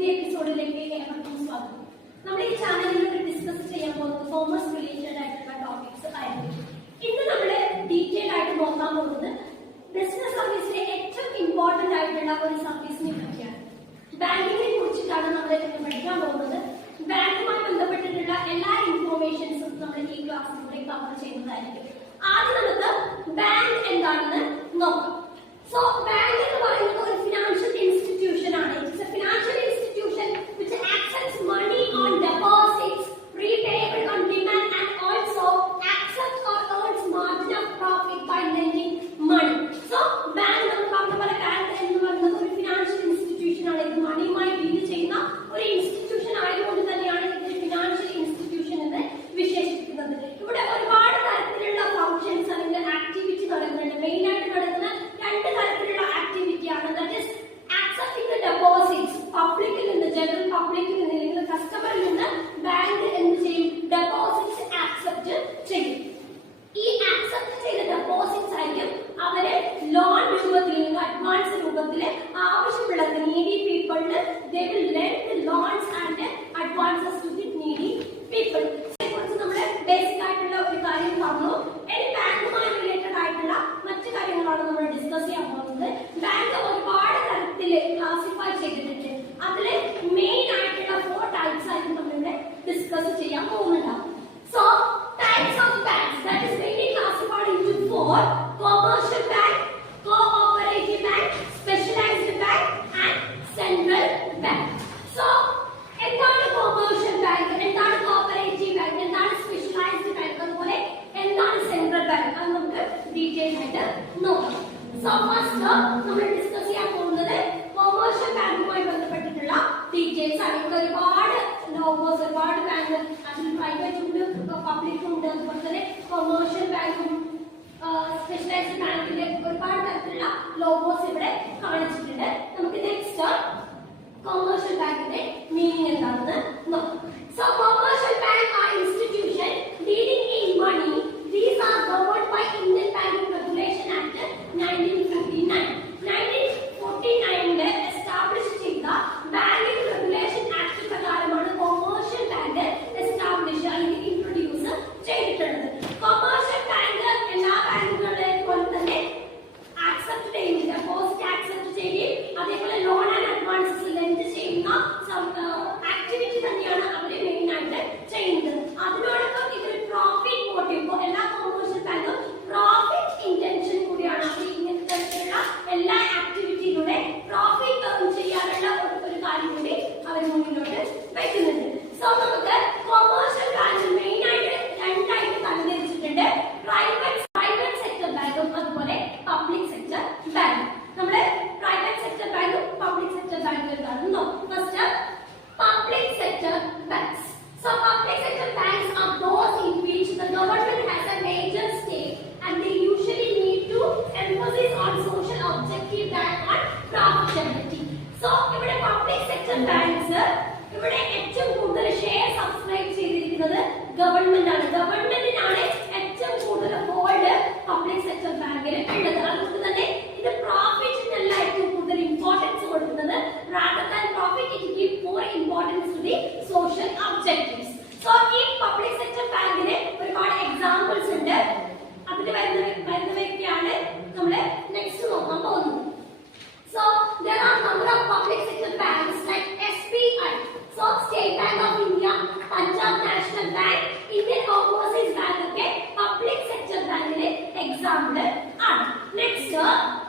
പുതിയ എപ്പിസോഡിലേക്ക് ഏവർക്കും സ്വാഗതം. നമ്മുടെ ഈ ചാനലിൽ ഡിസ്കസ് ചെയ്യാൻ പോകുന്നത് കോമേഴ്സ് റിലേറ്റഡ് ആയിട്ടുള്ള ടോപ്പിക്സ് ആയിരിക്കും. ഇന്ന് നമ്മൾ ഡീറ്റെയിൽ ആയിട്ട് നോക്കാൻ പോകുന്നത് ബിസിനസ് സർവീസിലെ ഏറ്റവും ഇമ്പോർട്ടന്റ് ആയിട്ടുള്ള ഒരു സർവീസിനെ പറ്റിയാണ്. ബാങ്കിനെ കുറിച്ചിട്ടാണ് നമ്മൾ പഠിക്കാൻ പോകുന്നത്. ബാങ്കുമായി ബന്ധപ്പെട്ടിട്ടുള്ള എല്ലാ ഇൻഫോർമേഷൻസും നമ്മൾ ഈ ക്ലാസ്സിലൂടെ കവർ ചെയ്യുന്നതായിരിക്കും. ആദ്യം നമുക്ക് ബാങ്ക് എന്താണെന്ന് നോക്കാം. So, bank എന്ന് പറയുന്നത് ഒരു ഫിനാൻഷ്യൽ ഇൻസ്റ്റിറ്റ്യൂഷൻ ആണ്. It's a financial institution which accepts money on deposits, repayable on demand, and also accepts or earns margin of profit by lending money. So, bank എന്ന് പറഞ്ഞ bank എന്ന് പറയുന്നത് ഒരു ഫിനാൻഷ്യൽ ഇൻസ്റ്റിറ്റ്യൂഷൻ ആണ്. ഇത് മണിയുമായി ഡീൽ ചെയ്യുന്ന ഒരു ഇൻസ്റ്റിറ്റ്യൂഷൻ ആയതുകൊണ്ട് തന്നെയാണ് ഇത് ഫിനാൻഷ്യൽ ഇൻസ്റ്റിറ്റ്യൂഷൻ എന്ന് വിശേഷിപ്പിക്കുന്നത്. ഇവിടെ ഒരുപാട് തരത്തിലുള്ള ഫംഗ്ഷൻസ് അല്ലെങ്കിൽ ആക്ടിവിറ്റി നടക്കുന്നുണ്ട്. മെയിൻ ആയിട്ട് നടക്കുന്ന രണ്ട് തരത്തിലുള്ള ആക്ടിവിറ്റിയാണ്. That is accepting the deposits. പബ്ലിക്കിൽ നിന്ന്, ജനറൽ പബ്ലിക്കിൽ നിന്ന് അല്ലെങ്കിൽ കസ്റ്റമറിൽ നിന്ന് ബാങ്ക് എന്ത് ചെയ്യും? ഡെപ്പോസിറ്റ്സ് ആക്സെപ്റ്റ് ചെയ്യും. ഈ ആക്സെപ്റ്റ് ചെയ്ത ഡെപ്പോസിറ്റ്സ് ആയിരിക്കും അവരെ ലോൺ രൂപത്തിൽ, അഡ്വാൻസ് രൂപത്തിൽ ആവശ്യമുള്ള needy പീപ്പിളിന് they will lend the loans and advances to the needy people. നമ്മുടെ ബേസിക് ആയിട്ടുള്ള ഒരു കാര്യം പറഞ്ഞു. ഇനി ബാങ്കുമായി റിലേറ്റഡ് ആയിട്ടുള്ള മറ്റു കാര്യങ്ങളാണ് നമ്മൾ ഡിസ്കസ് ചെയ്യാൻ പോകുന്നത്. ബാങ്ക് ഒരുപാട് തരത്തിൽ ക്ലാസിഫൈ ചെയ്തിട്ടുണ്ട്. അതില് മെയിൻ ആയിട്ടുള്ള 4 ടൈപ്സ് ആയിരിക്കും നമ്മളിവിടെ ഡിസ്കസ് ചെയ്യാൻ പോകുന്നുണ്ടാവും. So types of banks that is mainly classified into 4: commercial bank, cooperative bank, specialised bank and central bank. So എന്താണ് കൊമേഴ്ഷ്യൽ ബാങ്ക്, എന്താണ് കോഓപ്പറേറ്റീവ് ബാങ്ക്, എന്താണ് സ്പെഷ്യലൈസ്ഡ് ബാങ്ക്, അതുപോലെ എന്താണ് സെൻട്രൽ ബാങ്ക്, അത് നമുക്ക് ഡീറ്റെയിൽ ആയിട്ട് നോക്കാം. സോ ഫസ്റ്റ് നമ്മൾ ഡിസ്കസ് ചെയ്യാൻ പോകുന്നത് കൊമേഴ്ഷ്യൽ ബാങ്കുമായി ബന്ധപ്പെട്ടിട്ടുള്ള ഡീറ്റെയിൽസ് ആണ്. ഇവിടെ ഒരുപാട് ലോഗോസ്, ഒരുപാട് ബാങ്ക്, അതിൽ പ്രൈവറ്റ് ഉണ്ട്, പബ്ലിക് ഉണ്ട്, അതുപോലെ തന്നെ കൊമേഴ്ഷ്യൽ ബാങ്കും സ്പെഷ്യലൈസ്ഡ് ബാങ്കിന്റെ ഒരുപാട് തരത്തിലുള്ള ലോഗോസ് ഇവിടെ കാണിച്ചിട്ടുണ്ട്. നമുക്ക് നെക്സ്റ്റ് commercial bank ന്റെ meaning എന്താണെന്ന് നോക്കാം. So commercial bank are institution dealing in money. These are governed by Indian Banking Regulation Act 1949. 1949 ൽ എസ്റ്റാബ്ലിഷ് ചെയ്ത ബാങ്കിംഗ് റെഗുലേഷൻ ആക്ട് പ്രകാരമാണ് കൊമേഴ്ഷ്യൽ ബാങ്ക് എസ്റ്റാബ്ലിഷ് അല്ലെങ്കിൽ ഇൻട്രൊഡ്യൂസ് ചെയ്തിട്ടുള്ളത്. കൊമേഴ്ഷ്യൽ ബാങ്ക് എല്ലാ ബാങ്കുകളെ പോലെ തന്നെ ആക്സെപ്റ്റ് ചെയ്യും, ഡെപ്പോസിറ്റ് ആക്സെപ്റ്റ് ചെയ്യും, അതേപോലെ ലോൺ ആൻഡ് അഡ്വാൻസസ് ലെൻഡ് ചെയ്യുന്ന ആക്ടിവിറ്റി തന്നെയാണ് അവർ മെയിൻ ആയിട്ട് ചെയ്യുന്നത്. അതിനോടൊപ്പം ഇതൊരു പ്രോഫിറ്റ് മോട്ടീവ്, എല്ലാ കൊമേഴ്ഷ്യൽ ബാങ്കും പ്രോഫിറ്റ് ഇന്റൻഷൻ കൂടിയാണ്. അവർ ഇങ്ങനത്തെ തരത്തിലുള്ള എല്ലാ ആക്ടിവിറ്റിയിലൂടെ പ്രോഫിറ്റ് ഏൺ ചെയ്യാനുള്ള ഒരു കാര്യം കൂടി അവർ മുന്നിലോട്ട് വെക്കുന്നുണ്ട്. സോ നമുക്ക് കൊമേഴ്ഷ്യൽ ബാങ്ക് മെയിൻ ആയിട്ട് രണ്ടായിട്ട് തരംതിരിച്ചിട്ടുണ്ട്: പ്രൈവറ്റ് സെക്ടർ ബാങ്കും അതുപോലെ പബ്ലിക് സെക്ടർ ബാങ്കും. നമ്മള് പ്രൈവറ്റ് സെക്ടർ ബാങ്കും പബ്ലിക് സെക്ടർ ബാങ്കും എന്താണെന്ന് നോക്കാം. First public sector banks. So public sector banks are those in which the government has a major stake and they usually need to emphasize on social objective than on profitability. So ഇവിടെ public sector banks ഇവിടെ ഏറ്റവും കൂടുതൽ share subscribe ചെയ്തിരിക്കുന്നത് government ആണ്. ഗവൺമെന്റിനാണ് ഏറ്റവും കൂടുതൽ hold public sector ബാങ്കിൽ ഉള്ളത്. അതുകൊണ്ട് തന്നെ ഇത് പ്രോഫിറ്റിനല്ല ഏറ്റവും കൂടുതൽ ഇമ്പോർട്ടൻസ് കൊടുക്കുന്നത്. rather than profit it gives more importance to the social objectives. So ഈ പബ്ലിക് സെക്ടർ ബാങ്കിന് ഒരുപാട് എക്സാമ്പിൾസ് ഉണ്ട്. അതിൽ വരുന്നവയൊക്കെയാണ് നമ്മൾ നെക്സ്റ്റ് നോക്കാൻ പോകുന്നത്. So there are number of public sector banks like SBI, so State Bank of India, Punjab National Bank, Indian Overseas Bank ഒക്കെ public sector ബാങ്കിലെ എക്സാമ്പിൾ ആണ്. നെക്സ്റ്റ്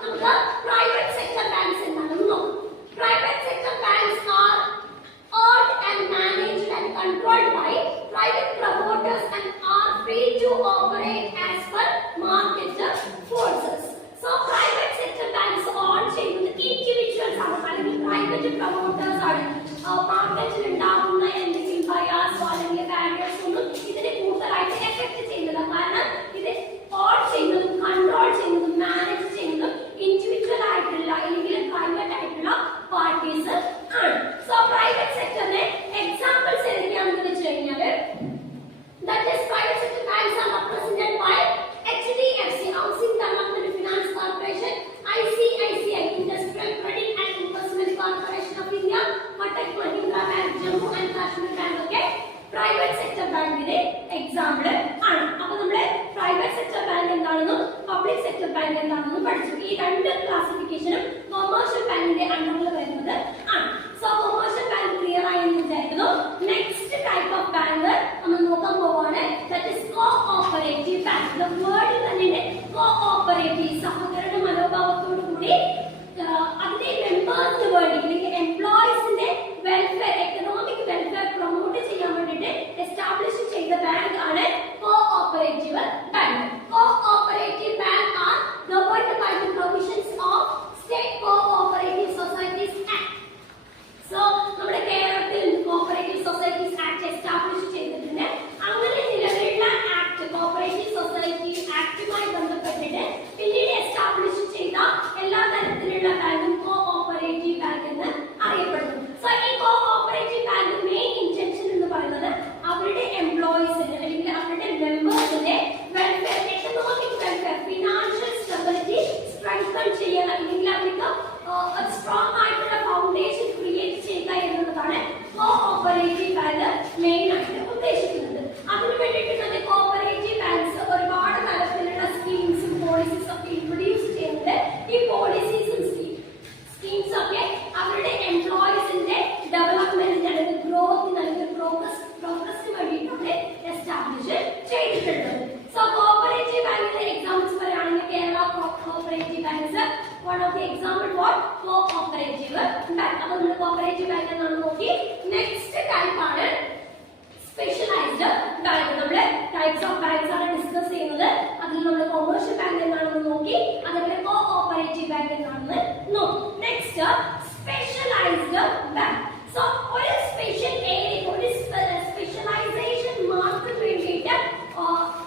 നമുക്ക് പ്രൈവറ്റ് സെക്ടർ ബാങ്ക്സ് എന്താണെന്ന് നോക്കാം. Private sector banks are owned and managed and controlled by private promoters and are free to operate as per market forces. So private sector banks own ചെയ്യുന്നത് individuals ആണ്, അല്ലെങ്കിൽ private promoters ആണ്. മാർക്കറ്റിൽ ഉണ്ടാകുന്ന എന്തെങ്കിലും ബയാസോ അല്ലെങ്കിൽ ബാരിയേഴ്സ് ഒന്നും ഇതിനെ കൂടുതലായിട്ട് എഫക്ട് ചെയ്യുന്നില്ല. കാരണം ഇത് ഓൺ ചെയ്യുന്നതും കൺട്രോൾ ചെയ്യുന്നതും മാനേജ് ചെയ്യുന്നതും ഇൻഡിവിജ്വൽ തരത്തിലുള്ള ബാങ്കും കോഓപ്പറേറ്റീവ് ബാങ്ക് എന്ന് അറിയപ്പെടുന്നു. സോ ഈ കോഓപ്പറേറ്റീവ് ബാങ്ക് മെയിൻ ഇന്റൻഷൻ എന്ന് പറയുന്നത് അവരുടെ എംപ്ലോയീസിന് അല്ലെങ്കിൽ അവരുടെ മെമ്പേഴ്സിന്റെ welfare, economic welfare, financial stability strengthen ചെയ്യുക അല്ലെങ്കിൽ അവർക്ക് സ്ട്രോങ് ആയിട്ടുള്ള ഫൗണ്ടേഷൻ ക്രിയേറ്റ് ചെയ്യുക എന്നതാണ് കോഓപ്പറേറ്റീവ് ബാങ്ക് മെയിൻ ആയിട്ട് ഉദ്ദേശിക്കുന്നത്. അതിനു വേണ്ടിയിട്ട് തന്നെ കോഓപ്പറേറ്റീവ് ബാങ്ക്സ് ഒരുപാട് തരത്തിലുള്ള സ്കീംസും പോളിസീസും ഒക്കെ ഇൻട്രൊഡ്യൂസ് ചെയ്യുന്നത് ഈ പോളിസീസും സ്കീംസ് ഒക്കെ അവരുടെ എംപ്ലോയീസിന്റെ ഡെവലപ്മെന്റിന് അല്ലെങ്കിൽ ഗ്രോത്തിന് അല്ലെങ്കിൽ പ്രോഗ്രസിന് വേണ്ടിയിട്ടാണ് എസ്റ്റാബ്ലിഷ് ചെയ്തിട്ടുള്ളത്. സോ കോഓപ്പറേറ്റീവ് ബാങ്കിന്റെ എക്സാമ്പിൾസ് പറയുകയാണെങ്കിൽ Kerala cooperative banks one of the example for cooperative bank. അപ്പോൾ നമ്മൾ കോഓപ്പറേറ്റീവ് ബാങ്ക് എന്നാണ് നോക്കി. നെക്സ്റ്റ് ടൈപ്പ് ആണ് സ്പെഷ്യലൈസ്ഡ് ബാങ്ക്. നമ്മുടെ ടൈപ്സ് ഓഫ് ബാങ്ക്സ് ആണ് ഡിസ്കസ് ചെയ്യുന്നത്. അതിൽ നമ്മൾ കൊമേഴ്ഷ്യൽ ബാങ്ക് എന്നാണെന്ന് നോക്കി, അതേപോലെ കോഓപ്പറേറ്റീവ് ബാങ്ക് എന്നാണെന്ന് നോക്കി. Next specialised bank. സോ ഒരു സ്പെഷ്യൽ ഏരിയ, ഒരു സ്പെഷ്യലൈസേഷൻ മാത്രം വേണ്ടിയിട്ട്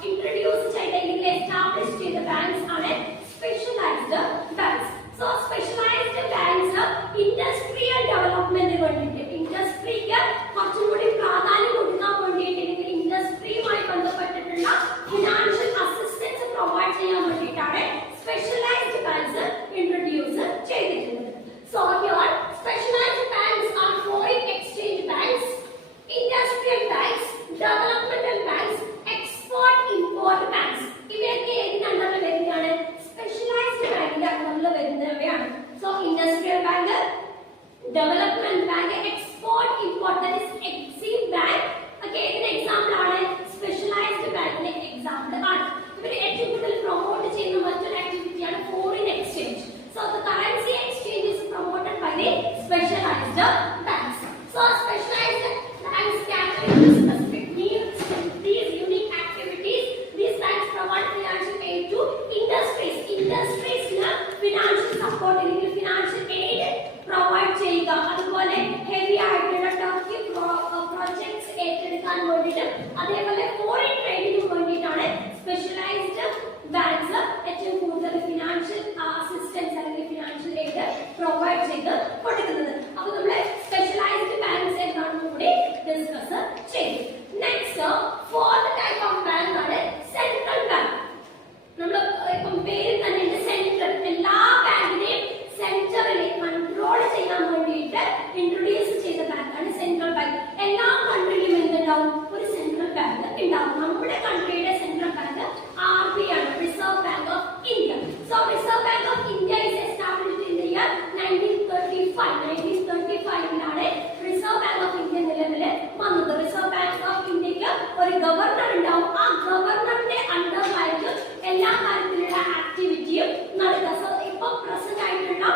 ഇൻട്രൊഡ്യൂസ് ചെയ്ത അല്ലെങ്കിൽ എസ്റ്റാബ്ലിഷ് ചെയ്ത ബാങ്ക്സ് ആണ് specialised banks. So specialised banks industrial ഡെവലപ്മെന്റിന് വേണ്ടിയിട്ട്, ഇൻഡസ്ട്രിക്ക് കുറച്ചും കൂടി പ്രാധാന്യം കൊടുക്കാൻ വേണ്ടിയിട്ട് അല്ലെങ്കിൽ ഇൻഡസ്ട്രിയുമായി ബന്ധപ്പെട്ടിട്ടുള്ള ഫിനാൻഷ്യൽ അസിസ്റ്റൻസ് പ്രൊവൈഡ് ചെയ്യാൻ വേണ്ടിയിട്ടാണ് സ്പെഷ്യലൈസ്ഡ് ബാങ്ക്സ് ഇൻട്രൊഡ്യൂസ് ചെയ്തിട്ടുള്ളത്. So here specialised banks are foreign exchange banks, industrial banks, developmental banks, export import banks. ഇവയൊക്കെ ഏതിന്റെ അണ്ടറിൽ വരുന്നതാണ്? സ്പെഷ്യലൈസ്ഡ് ബാങ്കിന്റെ അണ്ടറിൽ വരുന്നവയാണ്. So industrial bank, development bank, export import, that is EXIM bank ഒക്കെ ഏതിന്റെ എക്സാമ്പിൾ ആണ്? സ്പെഷ്യലൈസ്ഡ് ബാങ്കിന്റെ എക്സാമ്പിൾ ആണ്. ഇവർ ഏറ്റവും കൂടുതൽ പ്രൊമോട്ട് ചെയ്യുന്ന മറ്റൊരു ആക്ടിവിറ്റിയാണ് foreign exchange. So the currency exchange is promoted by the specialised banks. So specialised banks cater to specific needs. These unique activities, these banks provide financial aid to industries. Industries ന് financial support അല്ലെങ്കിൽ financial aid provide ചെയ്യുക. അതുപോലെ heavy ആയിട്ടുള്ള Turkey projects ഏറ്റെടുക്കാൻ വേണ്ടിയിട്ട്, അതേപോലെ foreign ട്രേഡിന് വേണ്ടിയിട്ടാണ് specialised banks ഏറ്റവും കൂടുതൽ ഫിനാൻഷ്യൽ അസിസ്റ്റൻസ് അല്ലെങ്കിൽ ഫിനാൻഷ്യൽ എയ്ഡ് പ്രൊവൈഡ് ചെയ്ത് കൊടുക്കുന്നത്. അപ്പോൾ നമ്മൾ സ്പെഷ്യലൈസ്ഡ് ബാങ്ക്സ് എന്താണെന്ന് കൂടി ഡിസ്കസ് ചെയ്യും. Next fourth type of bank ആണ് സെൻട്രൽ ബാങ്ക്. നമ്മൾ ഇപ്പം പേരിൽ തന്നെ സെൻട്രൽ, എല്ലാ ബാങ്കിനെയും സെൻട്രലിനെ കൺട്രോൾ ചെയ്യാൻ വേണ്ടിയിട്ട് ഇൻട്രൊഡ്യൂസ് ചെയ്ത ബാങ്കാണ് സെൻട്രൽ ബാങ്ക്. എല്ലാ കൺട്രിയിലും എന്തുണ്ടാവും? ഒരു സെൻട്രൽ ബാങ്ക് ഉണ്ടാവും. നമ്മുടെ കൺട്രിയുടെ സെൻട്രൽ ബാങ്ക് RBI ആണ്, reserve bank of India. So reserve bank of India is established in the year 1935. 1935ലാണ് റിസർവ് ബാങ്ക് ഓഫ് ഇന്ത്യ നിലവിൽ വന്നത്. റിസർവ് ബാങ്ക് ഓഫ് ഇന്ത്യക്ക് ഒരു ഗവർണർ ഉണ്ടാവും. ആ ഗവർണറിന്റെ അണ്ടറിലായിട്ട് എല്ലാ തരത്തിലുള്ള ആക്ടിവിറ്റിയും നടക്കുക. സോ ഇപ്പൊ പ്രസന്റ് ആയിട്ടുള്ള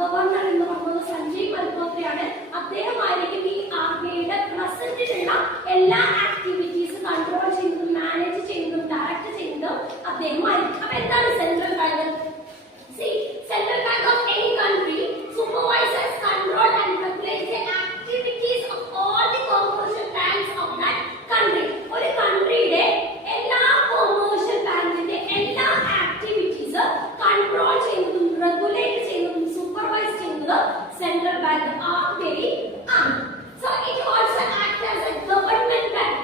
ഗവർണർ എന്ന് പറയുന്നത് സഞ്ജയ് മൽഹോത്രയാണ്. അദ്ദേഹമായിരിക്കും ഈ RBIയുടെ പ്രസന്റിലുള്ള എല്ലാ ആക്ടിവിറ്റീസ് കൺട്രോൾ ചെയ്യുന്നതും മാനേജ് ചെയ്യുന്നതും ഡയറക്ട് ചെയ്യുന്നതും അദ്ദേഹമായിരിക്കും. അപ്പൊ എന്താണ് central bank? See, Central Bank of any country supervises, control and regulates the activities of all the commercial banks of that country. ഒരു കൺട്രിയുടെ എല്ലാ കൊമേഴ്ഷ്യൽ ബാങ്കിന്റെ എല്ലാ ആക്ടിവിറ്റീസ് കൺട്രോൾ ചെയ്യുന്നതും റെഗുലേറ്റ് ചെയ്യുന്നതും സൂപ്പർവൈസ് ചെയ്യുന്നതും സെൻട്രൽ ബാങ്ക് RBI ആണ്. So it also acts as a government bank.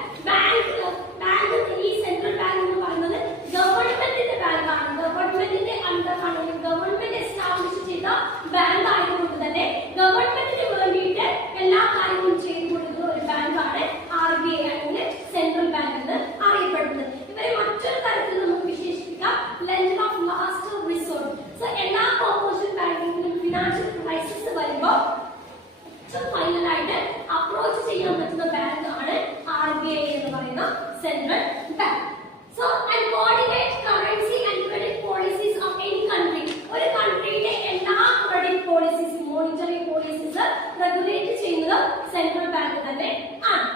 ഈ സെൻട്രൽ ബാങ്ക് എന്ന് പറയുന്നത് ഗവൺമെന്റിന്റെ ബാങ്കാണ്. ഗവൺമെന്റിന്റെ അണ്ടറാണ്, ഗവൺമെന്റ് എസ്റ്റാബ്ലിഷ് ചെയ്ത ബാങ്ക് ആയതുകൊണ്ട് തന്നെ ഗവൺമെന്റിന് വേണ്ടിയിട്ട് എല്ലാ കാര്യങ്ങളും ചെയ്തു കൊടുക്കുന്ന ഒരു ബാങ്കാണ് RBI അല്ലെങ്കിൽ സെൻട്രൽ ബാങ്ക് എന്ന് അറിയപ്പെടുന്നത്. ഇവരെ മറ്റൊരു തരത്തിൽ നമുക്ക് വിശേഷിപ്പിക്കാം lender of last resort. So എല്ലാ കൊമേഴ്ഷ്യൽ ബാങ്കിങ്ങിലും ഫിനാൻഷ്യൽ ക്രൈസിസ് വരുമ്പോൾ ഫൈനലായിട്ട് അപ്രോച്ച് ചെയ്യാൻ പറ്റുന്ന ബാങ്ക് ആണ് RBI എന്ന് പറയുന്ന central bank. So and coordinate currency and credit policies of any country. ഒരു കൺട്രിയുടെ എല്ലാ credit policies, monetary policies regulate ചെയ്യുന്നത് സെൻട്രൽ ബാങ്ക് തന്നെ ആണ്.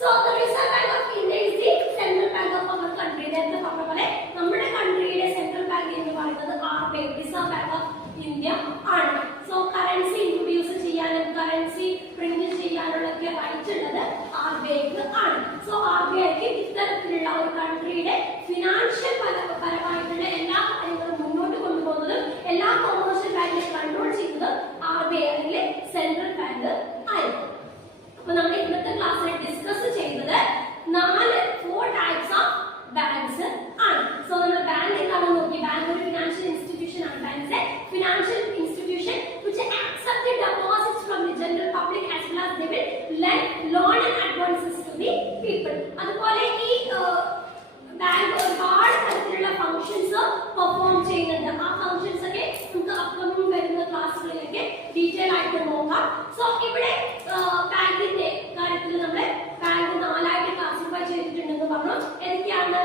So the Reserve bank of India is the central bank of our country. നേരത്തെ പറഞ്ഞ പോലെ നമ്മുടെ കൺട്രിയുടെ സെൻട്രൽ ബാങ്ക് എന്ന് പറയുന്നത് RBI, reserve bank of India ആണ്. സോ കറൻസി ഇൻട്രൊഡ്യൂസ് ചെയ്യാനും കറൻസി പ്രിന്റ് ചെയ്യാനുള്ള റൈറ്റ് ഉള്ളത് RBIക്ക് ആണ്. സോ RBIക്ക് ഇത്തരത്തിലുള്ള ഒരു കൺട്രിയുടെ ഫിനാൻഷ്യൽ പരമായിട്ടുള്ള എല്ലാ കാര്യങ്ങളും മുന്നോട്ട് കൊണ്ടുപോകുന്നതും എല്ലാ കൊമേഴ്ഷ്യൽ ബാങ്കിനെ കൺട്രോൾ ഡീറ്റെയിൽ ആയിട്ട് നോക്കാം. സോ ഇവിടെ ബാങ്കിന്റെ കാര്യത്തിൽ നമ്മൾ ബാങ്ക് 4 ആയിട്ട് ക്ലാസിഫൈ ചെയ്തിട്ടുണ്ടെന്ന് പറഞ്ഞു. ഏതൊക്കെയാണ്?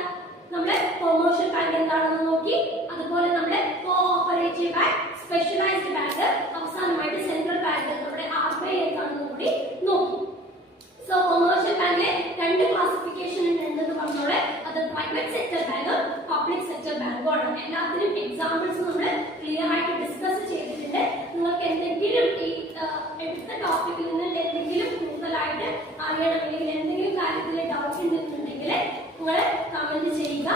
നമ്മുടെ കൊമേഴ്ഷ്യൽ ബാങ്ക് എന്താണെന്ന് നോക്കി, അതുപോലെ നമ്മുടെ കോഓപ്പറേറ്റീവ് ബാങ്ക്, സ്പെഷ്യലൈസ്ഡ് ബാങ്ക്, അവസാനമായിട്ട് സെൻട്രൽ ബാങ്ക് നമ്മുടെ RBI എന്താണെന്ന് കൂടി നോക്കി. സോ കൊമേഴ്ഷ്യൽ ബാങ്കിലെ 2 ക്ലാസിഫിക്കേഷൻ ഉണ്ടെന്ന് പറഞ്ഞോളെ, അത് private sector bank, public sector ബാങ്കും ആണ്. എല്ലാത്തിനും എക്സാമ്പിൾസ് നമ്മൾ ക്ലിയർ ആയിട്ട് ഡിസ്കസ് ചെയ്തിട്ടുണ്ട്. നിങ്ങൾക്ക് എന്തെങ്കിലും ഈ എടുത്ത ടോപ്പിക്കിൽ നിന്ന് എന്തെങ്കിലും കൂടുതലായിട്ട് അറിയണമെങ്കിൽ എന്തെങ്കിലും കാര്യത്തിൽ ഡൗട്ട് ഉണ്ടെന്നുണ്ടെങ്കിൽ നിങ്ങൾ കമന്റ് ചെയ്യുക.